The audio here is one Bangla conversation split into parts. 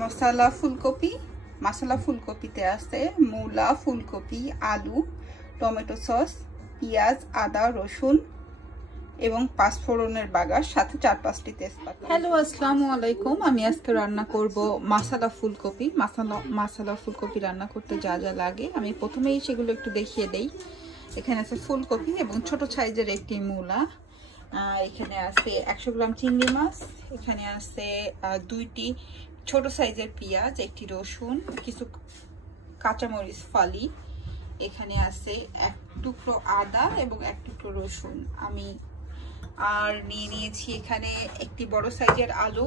মশলা ফুলকপি, মশলা ফুলকপিতে আছে মূলা, ফুলকপি, আলু, টমেটো সস, পেঁয়াজ, আদা, রসুন এবং পাঁচফোড়নের বাগার, সাথে 4-5টি তেজপাতা। হ্যালো, আসসালামু আলাইকুম। আমি আজকে রান্না করব মশলা ফুলকপি। মশলা ফুলকপি রান্না করতে যা যা লাগে আমি প্রথমেই সেগুলো একটু দেখিয়ে দেই। এখানে আছে ফুলকপি এবং ছোট সাইজের একটি মূলা, এখানে আছে 100 গ্রাম চিংড়ি মাছ, এখানে আছে 2টি ছোট সাইজের পেঁয়াজ, একটি রসুন, কিছু কাঁচামরিচ ফালি, এখানে আছে 1 টুকরো আদা এবং 1 টুকরো রসুন। আমি আর নিয়ে নিয়েছি এখানে একটি বড় সাইজের আলু,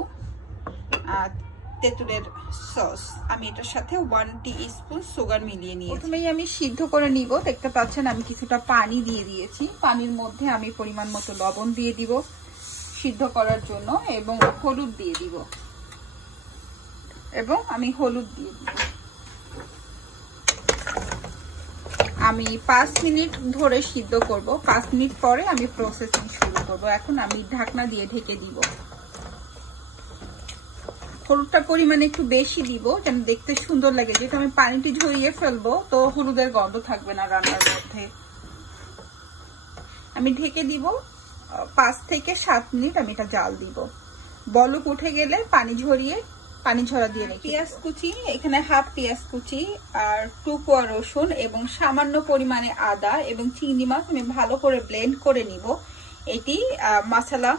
তেঁতুলের সস। আমি এটার সাথে 1 টিস্পুন সুগার মিলিয়ে নিয়েছি। প্রথমেই আমি সিদ্ধ করে নিব। দেখতে পাচ্ছেন আমি কিছুটা পানি দিয়ে দিয়েছি। পানির মধ্যে আমি পরিমাণ মতো লবণ দিয়ে দিব সিদ্ধ করার জন্য এবং হলুদ দিয়ে দিব আমি হলুদ দিয়ে দিব। আমি 5 মিনিট ধরে সিদ্ধ করব। 5 মিনিট পরে আমি প্রসেসিং শুরু করব। এখন আমি ঢাকনা দিয়ে ঢেকে দিব। হলুদটা পরিমাণে একটু বেশি দিব যেন দেখতে সুন্দর লাগে। যেহেতু আমি পানিটি ঝরিয়ে ফেলবো তো হলুদের গন্ধ থাকবে না রান্নার মধ্যে। আমি ঢেকে দিব 5 থেকে 7 মিনিট আমি এটা জাল দিব। বলক উঠে গেলে পানি ঝরা দিয়ে রেখে পেঁয়াজ কুচি, এখানে হাফ পেঁয়াজ কুচি আর 2 কোয়া রসুন এবং সামান্য পরিমাণে আদা এবং চিংড়ি মাছ আমি ভালো করে ব্লেন্ড করে নিব। এটি মশলা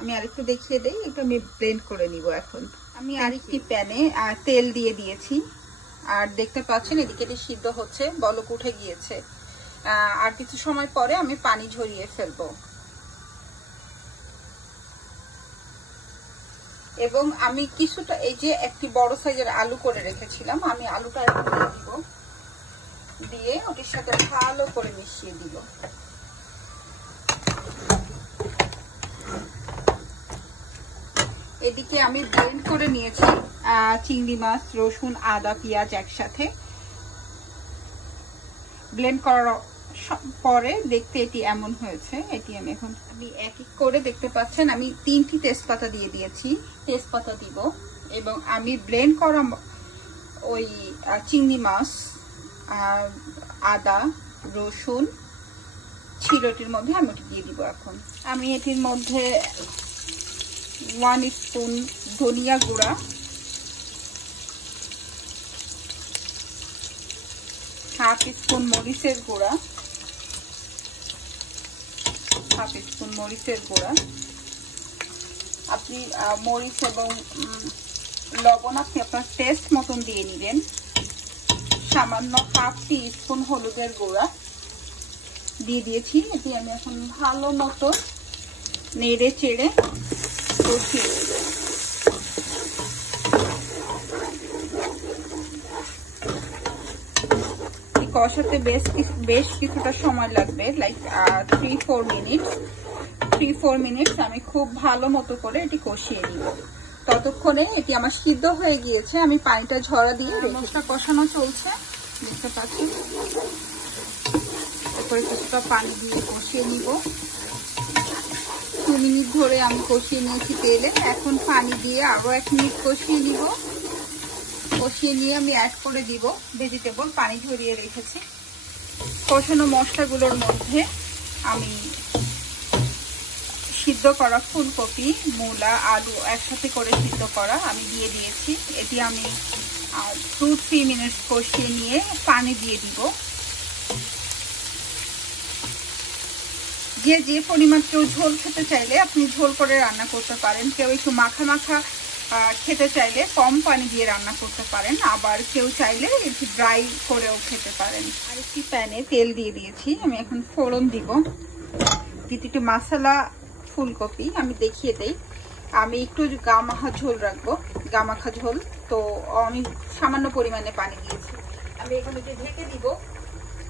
আমি আরেকটু দেখিয়ে দেই। এটা আমি ব্লেন্ড করে নিব। এখন আমি আরেকটি প্যানে তেল দিয়ে দিয়েছি আর দেখতে পাচ্ছেন এদিকে এটি সিদ্ধ হচ্ছে, বলক উঠে গিয়েছে। আর কিছু সময় পরে আমি পানি ঝরিয়ে ফেলবো এবং আমি কিছুটা এই যে একটি বড় সাইজের আলু করে রেখেছিলাম, আমি আলুটা এখন দিয়ে দিব। দিয়ে ওটির সাথে ভালো করে মিশিয়ে দিব। এদিকে আমি ব্লেন্ড করে নিয়েছি চিংড়ি মাছ, রসুন, আদা, পেঁয়াজ একসাথে ব্লেন্ড করার পরে দেখতে এটি এমন হয়েছে। এটি আমি এখন এক এক করে দেখতে পাচ্ছেন আমি 3টি তেজপাতা দিয়ে দিয়েছি। তেজপাতা দিব এবং আমি ব্লেন্ড করা ওই চিংড়ি মাছ, আদা, রসুন ছিল এটির মধ্যে, আমি ওটি দিয়ে দিব। এখন আমি এটির মধ্যে 1 স্পুন ধনিয়া গুঁড়া, হাফ স্পুন মরিচের গুঁড়া, আপনি মরিচ এবং লবণ আপনি আপনার টেস্ট মতন দিয়ে নেবেন। সামান্য হাফ টিস্পুন হলুদের গুঁড়া দিয়ে দিয়েছি। এটি আমি এখন ভালো মতো নেড়ে চেড়ে কষিয়ে নেব। কষাতে বেশ কিছুটা সময় লাগবে, লাইক 3-4 মিনিটস আমি খুব ভালো মতো করে এটি কষিয়ে নিব। ততক্ষণে এটি আমার সিদ্ধ হয়ে গিয়েছে। আমি পানিটা ঝরা দিয়ে মশলা কষানো চলছে, দেখতে পাচ্ছি। তারপরে কিছুটা পানি দিয়ে কষিয়ে নিব। 2 মিনিট ধরে আমি কষিয়ে নিয়েছি তেলে। এখন পানি দিয়ে আরো 1 মিনিট কষিয়ে নিব। কষিয়ে নিয়ে আমি অ্যাড করে দিব ভেজিটেবল পানি ঝরিয়ে রেখেছি। কষানো মশলাগুলোর মধ্যে আমি সিদ্ধ করা ফুলকপি, মূলা, আলু একসাথে করে সিদ্ধ করা আমি দিয়ে দিয়েছি। এটি আমি 2-3 মিনিট কষিয়ে নিয়ে পানি দিয়ে দিব। যে পরিমাণ কেউ ঝোল খেতে চাইলে আপনি ঝোল করে রান্না করতে পারেন। কেউ একটু মাখা মাখা খেতে চাইলে কম পানি দিয়ে রান্না করতে পারেন, আবার কেউ চাইলে একটু ড্রাই করেও খেতে পারেন। আরেকটি প্যানে তেল দিয়ে দিয়েছি। আমি এখন ফোড়ন দিব। একটু মশলা ফুলকপি আমি দেখিয়ে দেই। আমি একটু গামাখা ঝোল রাখবো, গামাখা ঝোল, তো আমি সামান্য পরিমাণে পানি দিয়েছি। আমি এখন এটি ঢেকে দিব।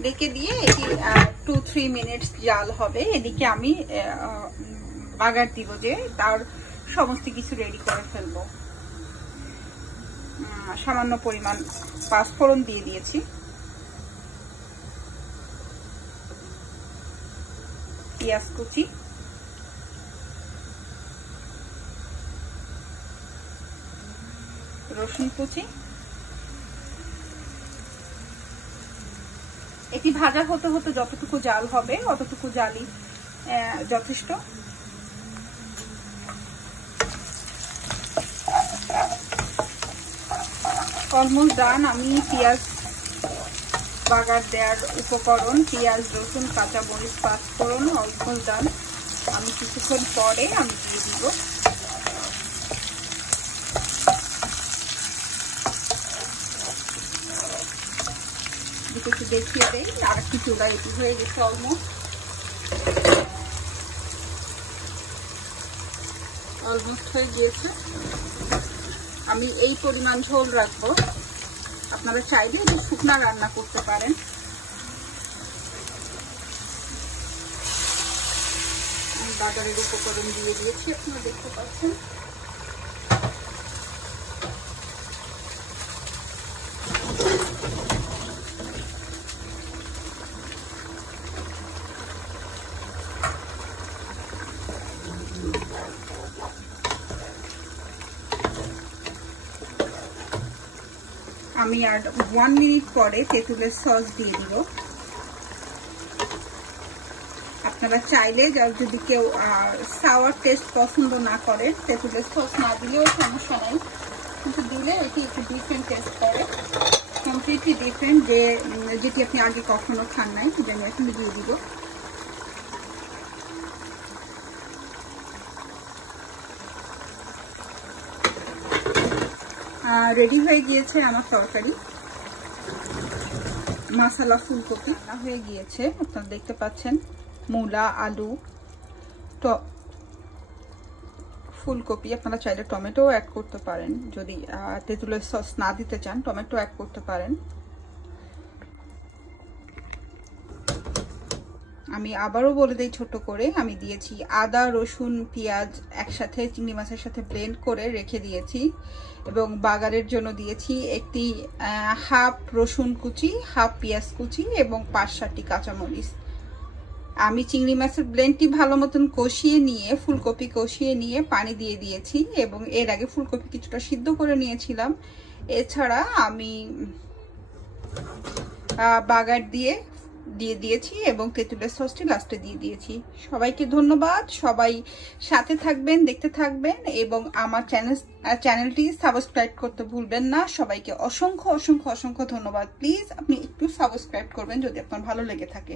ঢেকে দিয়ে এটি 2-3 মিনিটস জাল হবে। এদিকে আমি বাগার দিব, যে তার সমস্ত কিছু রেডি করে ফেলবো। সামান্য পরিমাণ পাঁচফোড়ন দিয়ে দিয়েছি, পেঁয়াজ কুচি, রসুন কুচি। এটি ভাজা হতে হতে যতটুকু জাল হবে অতটুকু জালই যথেষ্ট। Almost done. আমি পেঁয়াজ বাগার দেওয়ার উপকরণ পেঁয়াজ, রসুন, কাঁচা মরিচ, পাঁচফোড়ন অলমোস্ট ডান। আমি কিছুক্ষণ পরে আমি দিয়ে দিব একটু দেখিয়ে দেই। আর একটু চুলা এটি হয়ে গেছে অলমোস্ট হয়ে গিয়েছে। আমি এই পরিমাণ ঝোল রাখবো। আপনারা চাইলে একটু শুকনা রান্না করতে পারেন। আমি বাগারের উপকরণ দিয়ে দিয়েছি, আপনারা দেখতে পাচ্ছেন। আমি আর 1 মিনিট পরে তেঁতুলের সস দিয়ে দিব। আপনারা চাইলে যদি কেউ সাওয়ার টেস্ট পছন্দ না করে তেঁতুলের সস না দিলেও সমস্যা নাই, কিন্তু দিলে এটি একটু ডিফারেন্ট টেস্ট করে, কমপ্লিটলি ডিফারেন্ট, যেটি আপনি আগে কখনো খান নাই। আমি এখন দিয়ে দিব। রেডি হয়ে গিয়েছে আমার তরকারি। মশলা ফুলকপি রান্না হয়ে গিয়েছে, আপনারা দেখতে পাচ্ছেন। মূলা, আলু, ফুলকপি, আপনারা চাইলে টমেটো অ্যাড করতে পারেন। যদি তেঁতুলের সস না দিতে চান টমেটো অ্যাড করতে পারেন। আমি আবারও বলে দিই ছোট করে, আমি দিয়েছি আদা, রসুন, পেঁয়াজ একসাথে চিংড়ি মাছের সাথে ব্লেন্ড করে রেখে দিয়েছি, এবং বাগারের জন্য দিয়েছি একটি হাফ রসুন কুচি, হাফ পেঁয়াজ কুচি এবং 5-7টি কাঁচামরিচ। আমি চিংড়ি মাছের ব্লেন্ডটি ভালো মতন কষিয়ে নিয়ে ফুলকপি কষিয়ে নিয়ে পানি দিয়ে দিয়েছি, এবং এর আগে ফুলকপি কিছুটা সিদ্ধ করে নিয়েছিলাম। এছাড়া আমি বাগার দিয়ে দিয়েছি এবং তেঁতুলের সসটি লাস্টে দিয়ে দিয়েছি। সবাইকে ধন্যবাদ। সবাই সাথে থাকবেন, দেখতে থাকবেন, এবং আমার চ্যানেলটি সাবস্ক্রাইব করতে ভুলবেন না। সবাইকে অসংখ্য অসংখ্য অসংখ্য ধন্যবাদ। প্লিজ আপনি একটু সাবস্ক্রাইব করবেন যদি আপনার ভালো লেগে থাকে।